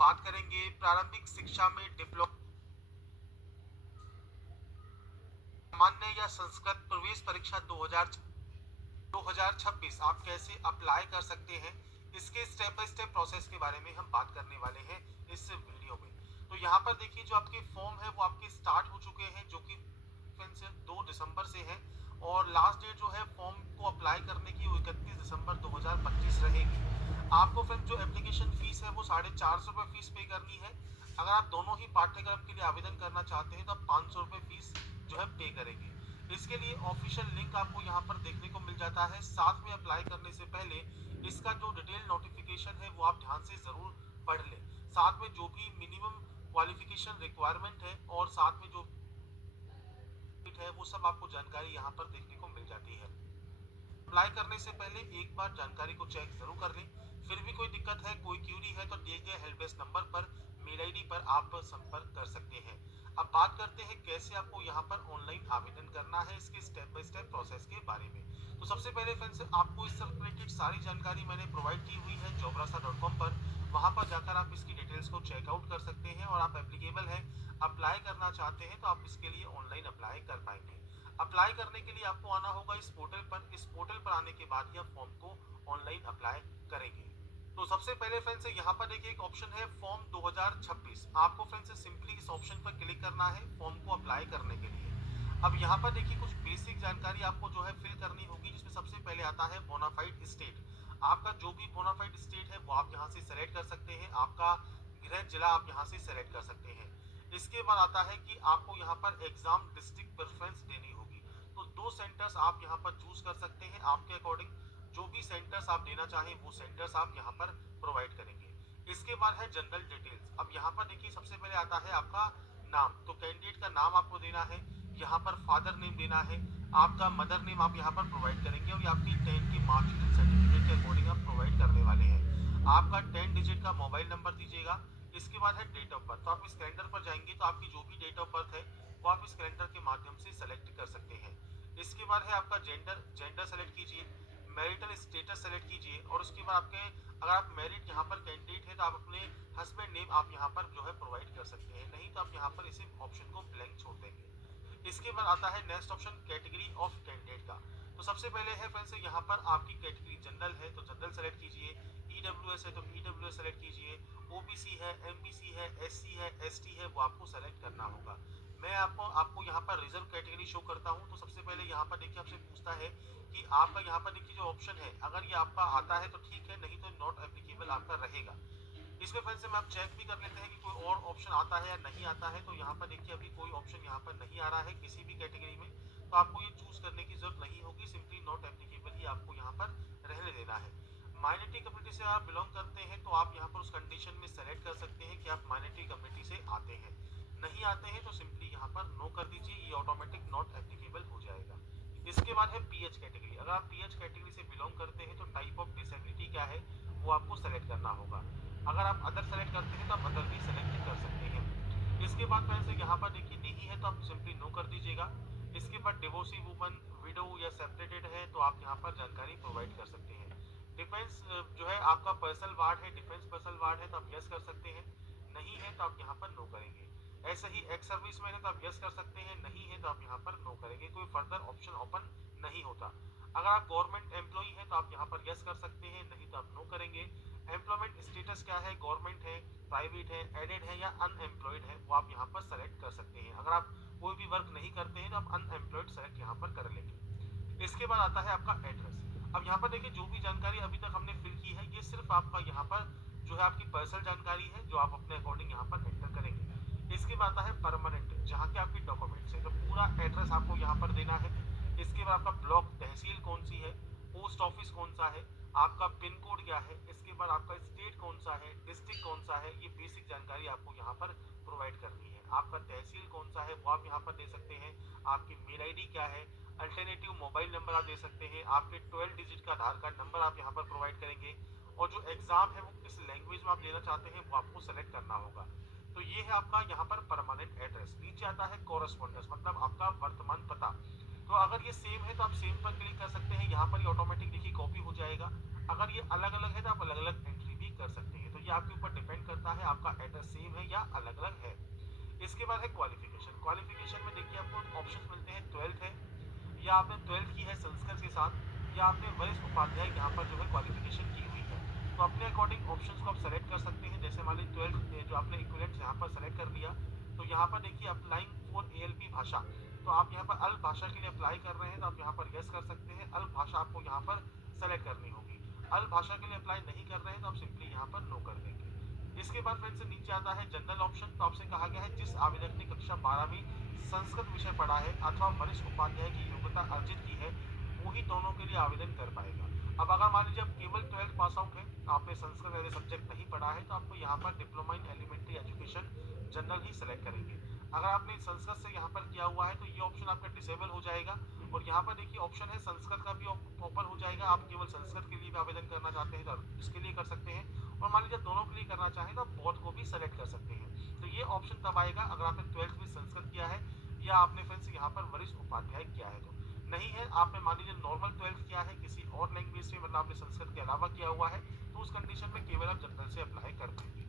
बात करेंगे प्रारंभिक शिक्षा में डिप्लोमा सामान्य या संस्कृत प्रवेश परीक्षा 2026 आप कैसे अप्लाई कर सकते हैं, इसके स्टेप बाय स्टेप प्रोसेस के बारे में हम बात करने वाले हैं इस वीडियो में। तो यहाँ पर देखिए जो आपके फॉर्म है वो आपके स्टार्ट हो चुके हैं, जो कि 2 दिसंबर से है और लास्ट डेट जो है फॉर्म को अप्लाई करने की 31 दिसंबर 2025 रहेगी। आपको फ्रेंड जो एप्लीकेशन फीस है वो 450 रुपये फीस पे करनी है। अगर आप दोनों ही पाठ्यक्रम के लिए आवेदन करना चाहते हैं तो आप 500 रुपये फीस जो है पे करेंगे। इसके लिए ऑफिशियल लिंक आपको यहाँ पर देखने को मिल जाता है। साथ में अप्लाई करने से पहले इसका जो डिटेल नोटिफिकेशन है वो आप ध्यान से जरूर पढ़ लें। साथ में जो भी मिनिमम क्वालिफिकेशन रिक्वायरमेंट है और साथ में जो है वो सब आपको जानकारी यहाँ पर देखने को मिल जाती है। अप्लाई करने से पहले एक बार जानकारी को चेक जरूर कर लें। फिर भी कोई दिक्कत है, कोई क्यूरी है तो दिए गए हेल्प डेस्क नंबर पर, मेल आईडी पर आप संपर्क कर सकते हैं। अब बात करते हैं कैसे आपको यहाँ पर ऑनलाइन आवेदन करना है, इसके स्टेप बाय स्टेप प्रोसेस के बारे में। तो सबसे पहले फ्रेंड्स आपको इससे रिलेटेड सारी जानकारी मैंने प्रोवाइड की हुई है jobrasa.com पर। वहां पर जाकर आप इसकी डिटेल्स को चेकआउट कर सकते हैं और आप एप्लीकेबल है, अप्लाई करना चाहते हैं तो आप इसके लिए ऑनलाइन अप्लाई कर पाएंगे। अप्लाई करने के लिए आपको आना होगा इस पोर्टल पर। इस पोर्टल पर आने के बाद ही आप फॉर्म को ऑनलाइन अप्लाई करेंगे। तो सबसे पहले फ्रेंड्स यहाँ पर देखिए एक ऑप्शन है फॉर्म 2026। आपको फ्रेंड्स सिंपली इस ऑप्शन पर क्लिक करना है फॉर्म को अप्लाई करने के लिए। अब यहाँ पर देखिए कुछ बेसिक जानकारी आपको जो है फिल करनी होगी, जिसमें सबसे पहले आता है बोनाफाइड स्टेट। आपका जो भी बोनाफाइड स्टेट है वो आप यहाँ से सेलेक्ट कर सकते हैं। आपका गृह जिला आप यहाँ से सेलेक्ट कर सकते हैं। इसके बाद आता है कि आपको यहाँ पर एग्जाम डिस्ट्रिक्ट प्रेफरेंस देनी होगी। तो 2 सेंटर्स आप यहाँ पर चूज कर सकते हैं आपके अकॉर्डिंग। जो भी सेंटर्स आप देना चाहें वो सेंटर्स आप यहाँ पर प्रोवाइड करेंगे। इसके बाद है जनरल डिटेल्स। अब यहाँ पर देखिए सबसे पहले आता है आपका नाम। तो कैंडिडेट का नाम आपको देना है, यहाँ पर फादर नेम देना है, आपका मदर नेम आप यहाँ पर प्रोवाइड करेंगे और आपकी 10 की मार्कशीट सर्टिफिकेट के अकॉर्डिंग आप प्रोवाइड करने वाले हैं। आपका 10 डिजिट का मोबाइल नंबर दीजिएगा। इसके बाद है डेट ऑफ बर्थ। तो आप इस कैलेंडर पर जाएंगे तो आपकी जो भी डेट ऑफ बर्थ है वो आप इस कैलेंडर के माध्यम से सेलेक्ट कर सकते हैं। इसके बाद है आपका जेंडर। जेंडर सेलेक्ट कीजिए, मैरिटल स्टेटस सेलेक्ट कीजिए और उसके बाद आपके अगर आप मैरिड यहाँ पर कैंडिडेट है तो आप अपने हस्बैंड नेम आप यहाँ पर जो है प्रोवाइड कर सकते हैं, नहीं तो आप यहाँ पर इसे ऑप्शन को ब्लैंक छोड़ देंगे। इसके बाद आता है next option category of candidate का। तो सबसे पहले है फ्रेंड्स यहाँ पर आपकी कैटेगरी जनरल है तो जनरल सेलेक्ट कीजिए, ईडब्ल्यूएस है तो ईडब्ल्यूएस सेलेक्ट कीजिए, ओबीसी है, एमबीसी है, एससी है, एसटी है, वो आपको सेलेक्ट करना होगा। मैं आपको यहाँ पर रिजर्व कैटेगरी शो करता हूँ। तो सबसे पहले यहाँ पर देखिए आपसे पूछता है कि आपका यहाँ पर देखिए जो ऑप्शन है अगर ये आपका आता है तो ठीक है, नहीं तो नॉट एप्लीकेबल आपका रहेगा। इसमें फ्रेंड्स में आप चेक भी कर लेते हैं कि कोई और ऑप्शन आता है या नहीं आता है। तो यहाँ पर देखिए अभी कोई ऑप्शन यहाँ पर नहीं आ रहा है किसी भी कैटेगरी में, तो आपको ये चूज करने की जरूरत नहीं होगी, सिंपली नॉट एप्लीकेबल ही आपको यहाँ पर रहने देना है। माइनॉरिटी कम्युनिटी से आप बिलोंग करते हैं तो आप यहाँ पर उस कंडीशन में सेलेक्ट कर सकते हैं कि आप माइनॉरिटी कम्युनिटी से आते हैं। नहीं आते हैं तो सिंपली यहाँ पर नो कर दीजिए, ये ऑटोमेटिक नॉट एप्लीकेबल हो जाएगा। इसके बाद है पीएच कैटेगरी। अगर आप पीएच कैटेगरी से बिलोंग करते हैं तो टाइप ऑफ डिसेबिलिटी क्या है वो आपको सेलेक्ट करना होगा। अगर आप अदर सेलेक्ट करते हैं तो आप अदर भी सेलेक्ट कर सकते हैं। इसके बाद फ्रेंड्स यहाँ पर देखिए नहीं है तो आप सिंपली नो कर दीजिएगा। इसके बाद डिवोर्सी वुमन, विडो या सेपरेटेड है तो आप यहाँ पर जानकारी प्रोवाइड कर सकते हैं। डिफेंस जो है आपका पर्सनल वार्ड है, डिफेंस पर्सनल वार्ड है तो आप यस कर सकते हैं, नहीं है तो आप यहाँ पर नो करेंगे। ऐसे ही एक्स सर्विस मैन है तो आप यस कर सकते हैं, नहीं है तो आप यहाँ पर नो करेंगे, कोई फर्दर ऑप्शन ओपन नहीं होता। अगर आप गवर्नमेंट एम्प्लॉई है तो आप यहाँ पर यस कर सकते हैं, नहीं तो आप नो करेंगे। एम्प्लॉयमेंट स्टेटस क्या है, गवर्नमेंट है, प्राइवेट है, एडेड है या अनएम्प्लॉयड है, वो आप यहाँ पर सेलेक्ट कर सकते हैं। अगर आप कोई भी वर्क नहीं करते हैं तो आप अनएम्प्लॉयड सेलेक्ट यहाँ पर कर लेंगे। इसके बाद आता है आपका एड्रेस। अब यहाँ पर देखिए जो भी जानकारी अभी तक हमने फिल की है ये सिर्फ आपका यहाँ पर जो है आपकी पर्सनल जानकारी है जो आप अपने अकॉर्डिंग यहाँ पर एंटर करेंगे। इसके बाद आता है परमानेंट, जहाँ के आपके डॉक्यूमेंट्स है, तो पूरा एड्रेस आपको यहाँ पर देना है। इसके बाद आपका ब्लॉक तहसील कौन सी है, पोस्ट ऑफिस कौन सा है, आपका पिन कोड क्या है, इसके बाद आपका स्टेट कौन सा है, डिस्ट्रिक्ट कौन सा है, ये बेसिक जानकारी आपको यहाँ पर प्रोवाइड करनी है। आपका तहसील कौन सा है वो आप यहाँ पर दे सकते हैं। आपकी मेल आईडी क्या है, अल्टरनेटिव मोबाइल नंबर आप दे सकते हैं। आपके 12 डिजिट का आधार कार्ड नंबर आप यहाँ पर प्रोवाइड करेंगे और जो एग्जाम है वो किस लैंग्वेज में आप लेना चाहते हैं वो आपको सेलेक्ट करना होगा। तो ये है आपका यहाँ पर परमानेंट एड्रेस। नीचे आता है कॉरेस्पॉन्डेंस, मतलब आपका वर्तमान पता। तो अगर ये सेम है तो आप सेम पर क्लिक कर सकते हैं, यहाँ पर ये ऑटोमेटिक देखिए कॉपी हो जाएगा। अगर ये अलग अलग है तो आप अलग अलग एंट्री भी कर सकते हैं। तो ये आपके ऊपर डिपेंड करता है आपका क्राइटेरिया अलग अलग है। इसके बाद है क्वालिफिकेशन। क्वालिफिकेशन में देखिए आपको ऑप्शन मिलते हैं, 12th है या आपने 12th की है संस्कृत के साथ, या आपने वरिष्ठ उपाध्याय यहाँ पर जो है क्वालिफिकेशन की हुई है। तो अपने अकॉर्डिंग ऑप्शंस को आप सेलेक्ट कर सकते हैं। जैसे मान लीजिए 12th जो आपने इक्विवेलेंट यहाँ पर सेलेक्ट कर लिया, तो यहाँ पर देखिए अप्लाइंग फॉर एएलपी भाषा, तो आप यहाँ पर अल्प भाषा के लिए अप्लाई कर रहे हैं तो आप यहाँ पर यस कर सकते हैं। अल्प भाषा आपको यहाँ पर सेलेक्ट करनी होगी। अल्प भाषा के लिए अप्लाई नहीं कर रहे हैं तो आप सिंपली यहाँ पर नो कर देंगे। इसके बाद फ्रेंड्स नीचे आता है जनरल ऑप्शन। तो आपसे कहा गया है जिस आवेदक ने कक्षा 12 में संस्कृत विषय पढ़ा है अथवा वरिष्ठ उपाध्याय की योग्यता अर्जित की है, वो ही दोनों के लिए आवेदन कर पाएगा। अब अगर मान लीजिए आप केवल 12th पास आउट है, आपने संस्कृत एज सब्जेक्ट नहीं पढ़ा है, तो आपको यहाँ पर diploma in elementary education general ही सिलेक्ट करेंगे। अगर आपने संस्कृत से यहाँ पर किया हुआ है तो ये ऑप्शन आपका डिसेबल हो जाएगा। और यहाँ पर देखिए ऑप्शन है संस्कृत का भी ओपन हो जाएगा। आप केवल संस्कृत के लिए भी आवेदन करना चाहते हैं तो इसके लिए कर सकते हैं, और मान लीजिए दोनों के लिए करना चाहें तो आप बोथ को भी सेलेक्ट कर सकते हैं। तो ये ऑप्शन तब आएगा अगर आपने 12th में संस्कृत किया है या आपने फ्रेंड्स यहाँ पर वरिष्ठ उपाध्याय किया है। तो नहीं है, आपने मान लीजिए नॉर्मल 12th किया है किसी और लैंग्वेज में, मतलब आपने संस्कृत के अलावा किया हुआ है, तो उस कंडीशन में केवल आप जनरल से अप्लाई कर पाएंगे।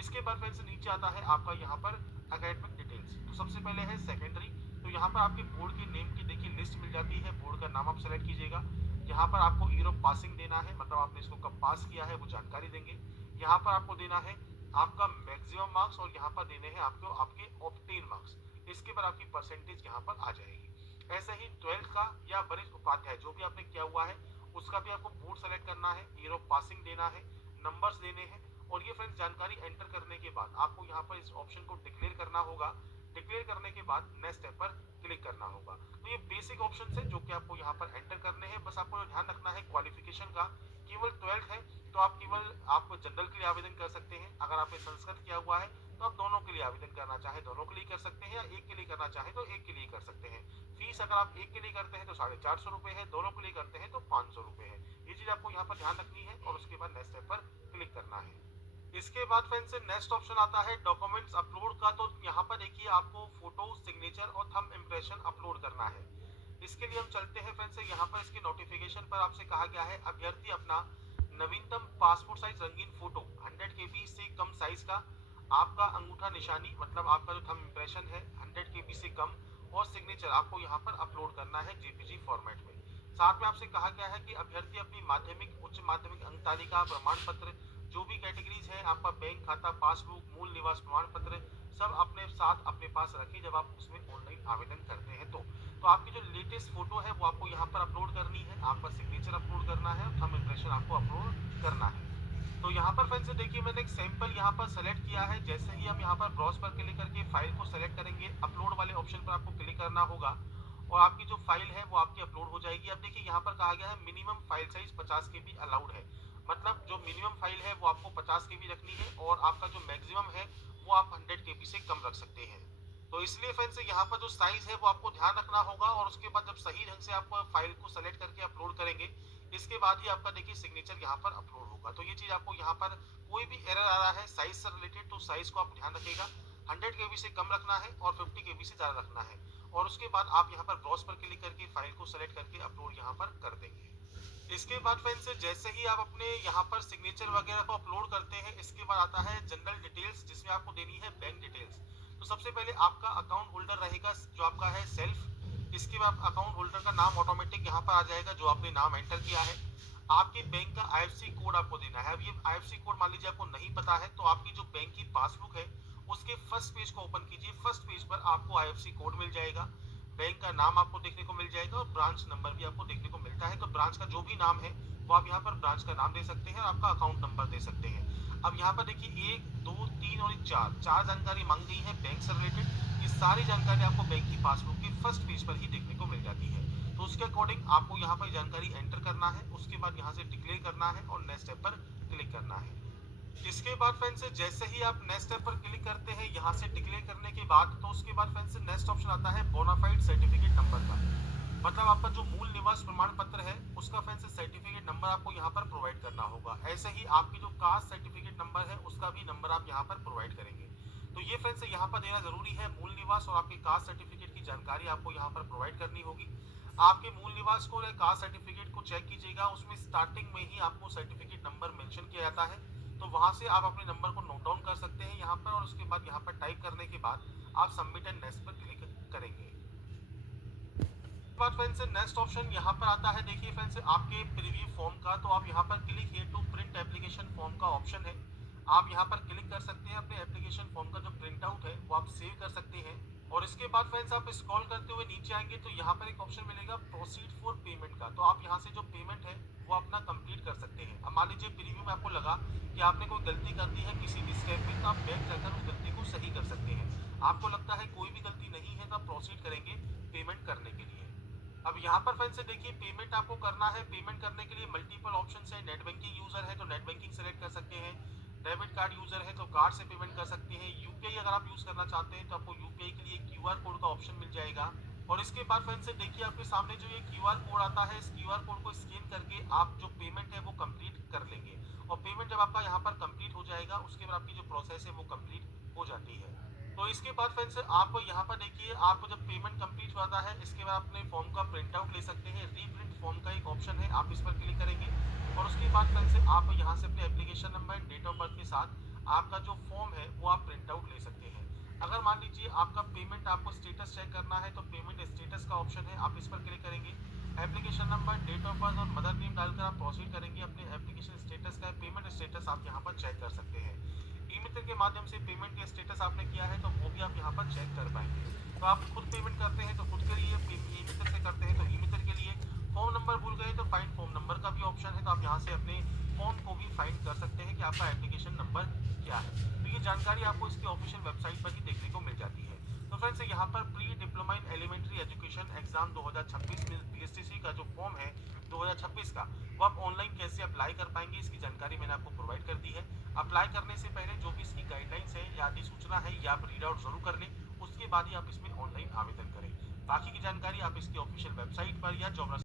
इसके बाद फ्रेंड्स नीचे आता है आपका यहाँ पर एकेडमिक डिटेल्स। तो सबसे पहले है सेकेंडरी। तो यहाँ पर आपके बोर्ड के नेम की देखिए लिस्ट मिल जाती है, बोर्ड का नाम आप सेलेक्ट कीजिएगा। यहाँ पर आपको ईयर ऑफ पासिंग देना है, मतलब आपने इसको कब पास किया है वो जानकारी देंगे। यहाँ पर आपको देना है आपका मैक्सिमम मार्क्स, और यहाँ पर देने हैं आपको आपके ऑब्टेन मार्क्स। इसके बाद आपकी परसेंटेज यहाँ पर आ जाएगी। ऐसे ही 12th का या वरिष्ठ उपाध्याय जो भी आपने किया हुआ है उसका भी आपको बोर्ड सेलेक्ट करना है, ईयर ऑफ पासिंग देना है, नंबर्स देने हैं। और ये फ्रेंड्स जानकारी एंटर करने के बाद आपको यहाँ पर इस ऑप्शन को डिक्लेयर करना होगा। डिक्लेयर करने के बाद नेक्स्ट स्टेप पर क्लिक करना होगा। तो ये बेसिक ऑप्शन है जो कि आपको यहाँ पर एंटर करने हैं। बस आपको ध्यान रखना है क्वालिफिकेशन का, केवल 12th है तो आप केवल आप जनरल के लिए आवेदन कर सकते हैं। अगर आपने संस्कृत किया हुआ है तो आप दोनों के लिए आवेदन करना चाहे दोनों के लिए कर सकते हैं, या एक के लिए करना चाहे तो एक के लिए कर सकते हैं। फीस अगर आप एक के लिए करते हैं तो 450 रुपए है, दोनों के लिए करते हैं तो 500 रुपए है। ये चीज आपको यहाँ पर ध्यान रखनी है और उसके बाद नेक्स्ट स्टेप पर क्लिक करना है। इसके बाद फ्रेंड्स नेक्स्ट ऑप्शन आता है डॉक्यूमेंट्स अपलोड का। तो यहाँ पर देखिए आपको फोटो, सिग्नेचर और थंब इम्प्रेशन अपलोड करना है। इसके लिए हम चलते हैं फ्रेंड्स, यहाँ पर इसके नोटिफिकेशन पर आपसे कहा गया है अभ्यर्थी अपना नवीनतम पासपोर्ट साइज रंगीन फोटो 100 KB से कम साइज का, आपका अंगूठा निशानी मतलब आपका जो थंब इम्प्रेशन है 100 KB से कम, और सिग्नेचर आपको यहाँ पर अपलोड करना है JPG फॉर्मेट में। साथ में आपसे कहा गया है कि अभ्यर्थी अपनी माध्यमिक, उच्च माध्यमिक अंक तालिका, प्रमाण पत्र, जो भी कैटेगरीज है आपका बैंक खाता, पासबुक, मूल निवास प्रमाण पत्र, सब अपने साथ अपने पास रखिए जब आप उसमें ऑनलाइन आवेदन करते हैं। तो आपकी जो लेटेस्ट फोटो है वो आपको यहाँ पर अपलोड करनी है, आपका सिग्नेचर अपलोड करना है, थंब इम्प्रेशन आपको अपलोड करना है। तो यहाँ पर फ्रेंड्स देखिए मैंने एक सैंपल यहाँ पर सेलेक्ट किया है। जैसे ही हम यहाँ पर ब्राउज पर क्लिक करके फाइल को सेलेक्ट करेंगे, अपलोड वाले ऑप्शन पर आपको क्लिक करना होगा और आपकी जो फाइल है वो आपकी अपलोड हो जाएगी। अब देखिए यहाँ पर कहा गया है minimum file size 50 KB allowed है, मतलब जो मिनिमम फाइल है वो आपको 50 KB रखनी है और आपका जो मैक्सिमम है वो आप 100 KB से कम रख सकते हैं। तो इसलिए फ्रेंड्स यहाँ पर जो साइज है वो आपको ध्यान रखना होगा, और उसके बाद जब सही ढंग से आप फाइल को सेलेक्ट करके अपलोड करेंगे इसके बाद ही आपका देखिए सिग्नेचर यहाँ पर अपलोड होगा। तो ये चीज आपको यहाँ पर कोई भी एरर आ रहा है साइज से रिलेटेड तो साइज को आप ध्यान रखिएगा, 100 KB से कम रखना है और 50 KB से ज्यादा रखना है। और उसके बाद आप यहाँ पर ब्राउज पर क्लिक करके फाइल को सेलेक्ट करके अपलोड यहाँ पर कर देंगे। इसके बाद फ्रेंड्स जैसे ही आप अपने यहाँ पर सिग्नेचर वगैरह को अपलोड करते हैं इसके बाद आता है जनरल डिटेल्स जिसमें आपको देनी है बैंक डिटेल्स। तो सबसे पहले आपका अकाउंट होल्डर रहेगा जो आपका है सेल्फ। इसके बाद अकाउंट होल्डर का नाम ऑटोमेटिक यहाँ पर आ जाएगा जो आपने नाम एंटर किया है। आपके बैंक का IFSC कोड आपको देना है। अब ये IFSC कोड मान लीजिए आपको नहीं पता है तो आपकी जो बैंक की पासबुक है उसके फर्स्ट पेज को ओपन कीजिए। फर्स्ट पेज पर आपको IFSC कोड मिल जाएगा, बैंक का नाम आपको देखने को मिल जाएगा और ब्रांच नंबर भी आपको देखने को मिलता है। तो ब्रांच का जो भी नाम है वो आप यहाँ पर ब्रांच का नाम दे सकते हैं और आपका अकाउंट नंबर दे सकते हैं। अब यहाँ पर देखिए 1, 2, 3 और 4 जानकारी मांग गई है बैंक से रिलेटेड। ये सारी जानकारी आपको बैंक की पासबुक के फर्स्ट पेज पर ही देखने को मिल जाती है। तो उसके अकॉर्डिंग आपको यहाँ पर जानकारी एंटर करना है, उसके बाद यहाँ से डिक्लेयर करना है और नेक्स्ट स्टेप पर क्लिक करना है। इसके बाद फ्रेंड्स जैसे ही आप नेक्स्ट स्टेप पर क्लिक करते हैं यहाँ से डिक्लेयर करने के बाद, तो उसके बाद फ्रेंड्स नेक्स्ट ऑप्शन आता है बोनाफाइड सर्टिफिकेट नंबर का, मतलब आपका जो मूल निवास प्रमाण पत्र है उसका फ्रेंड्स सर्टिफिकेट नंबर आपको यहाँ पर प्रोवाइड करना होगा। ऐसे ही आपकी जो कास्ट सर्टिफिकेट नंबर है उसका भी नंबर आप यहाँ पर प्रोवाइड करेंगे। तो ये फ्रेंड्स यहाँ पर देना जरूरी है। मूल निवास और आपके कास्ट सर्टिफिकेट की जानकारी आपको यहाँ पर प्रोवाइड करनी होगी। आपके मूल निवास को या कास्ट सर्टिफिकेट को चेक कीजिएगा, उसमें स्टार्टिंग में ही आपको सर्टिफिकेट नंबर मेंशन किया जाता है, तो वहां से आप अपने नंबर को नोट डाउन कर सकते हैं। यहाँ यहाँ पर और उसके बाद यहाँ पर टाइप करने के बाद आप सबमिट एंड नेक्स्ट पर क्लिक करेंगे। बाद फ्रेंड्स नेक्स्ट ऑप्शन यहाँ पर आता है, देखिए फ्रेंड्स आपके प्रीव्यू फॉर्म का, तो आप यहाँ पर click here to print application form का ऑप्शन है, आप यहाँ पर क्लिक कर सकते हैं, अपने एप्लीकेशन फॉर्म का जो प्रिंट आउट है वो आप सेव कर सकते हैं। और इसके बाद फ्रेंड्स आप स्क्रॉल करते हुए नीचे आएंगे तो यहाँ पर एक ऑप्शन मिलेगा प्रोसीड फॉर पेमेंट का, तो आप यहाँ से जो पेमेंट है वो अपना कंप्लीट कर सकते हैं। अब मान लीजिए प्रीव्यू में आपको लगा कि आपने कोई गलती कर दी है किसी भी स्टेप में, तो आप बैक जाकर उस गलती को सही कर सकते हैं। आपको लगता है कोई भी गलती नहीं है तो आप प्रोसीड करेंगे पेमेंट करने के लिए। अब यहाँ पर फ्रेंड्स देखिए पेमेंट आपको करना है, पेमेंट करने के लिए मल्टीपल ऑप्शंस है। नेट बैंकिंग यूजर है तो नेट बैंकिंग सेलेक्ट कर सकते हैं, डेबिट कार्ड यूजर है तो कार्ड से पेमेंट कर सकते हैं, यूपीआई अगर आप यूज करना चाहते हैं तो आपको यूपीआई के लिए क्यूआर कोड का ऑप्शन मिल जाएगा। और इसके बाद फ्रेंड्स देखिए आपके सामने जो ये क्यूआर कोड आता है, इस क्यूआर कोड को स्कैन करके आप जो पेमेंट है वो कंप्लीट कर लेंगे। और पेमेंट जब आपका यहाँ पर कंप्लीट हो जाएगा उसके बाद आपकी जो प्रोसेस है वो कंप्लीट हो जाती है। तो इसके बाद फ्रेंड्स आप यहाँ पर देखिए आप जब पेमेंट कंप्लीट हो जाता है इसके बाद अपने फॉर्म का प्रिंट आउट ले सकते हैं। रीप्रिंट फॉर्म का एक ऑप्शन है, आप इस पर क्लिक करेंगे और उसके बाद फ्रेंड्स आप यहाँ से अपने application number date of birth के साथ आपका जो फॉर्म है वो आप प्रिंट आउट ले सकते हैं। अगर मान लीजिए आपका पेमेंट आपको स्टेटस चेक करना है तो पेमेंट स्टेटस का ऑप्शन है, आप इस पर क्लिक करेंगे, application number date of birth और मदर नेम डालकर आप प्रोसीड करेंगे। अपने एप्लीकेशन स्टेटस का पेमेंट स्टेटस आप यहाँ पर चेक कर सकते हैं। ई मित्र के माध्यम से पेमेंट का स्टेटस आपने किया है तो वो भी आप यहाँ पर चेक कर पाएंगे। तो आप खुद पेमेंट करते हैं तो खुद के लिए, ई मित्र से करते हैं तो ई मित्र के लिए, फॉर्म नंबर भूल गए तो फाइंड फॉर्म नंबर का भी ऑप्शन है, तो आप यहाँ से अपने फॉर्म को भी फाइंड कर सकते हैं कि आपका एप्लीकेशन नंबर क्या है। तो ये जानकारी आपको इसकी ऑफिशियल वेबसाइट पर ही देखने को मिल जाती है। तो फ्रेंड्स यहाँ पर pre diploma in elementary education exam 2026 में बीएसटीसी का जो फॉर्म है 2026 का, वो आप ऑनलाइन कैसे अप्लाई कर पाएंगे इसकी जानकारी मैंने आपको प्रोवाइड कर दी है। अप्लाई करने से पहले जो भी इसकी गाइडलाइंस है या अधिसूचना है या आप रीड आउट जरूर कर लें, उसके बाद ही आप इसमें ऑनलाइन आवेदन करें। बाकी की जानकारी आप इसकी ऑफिशियल वेबसाइट पर या जॉब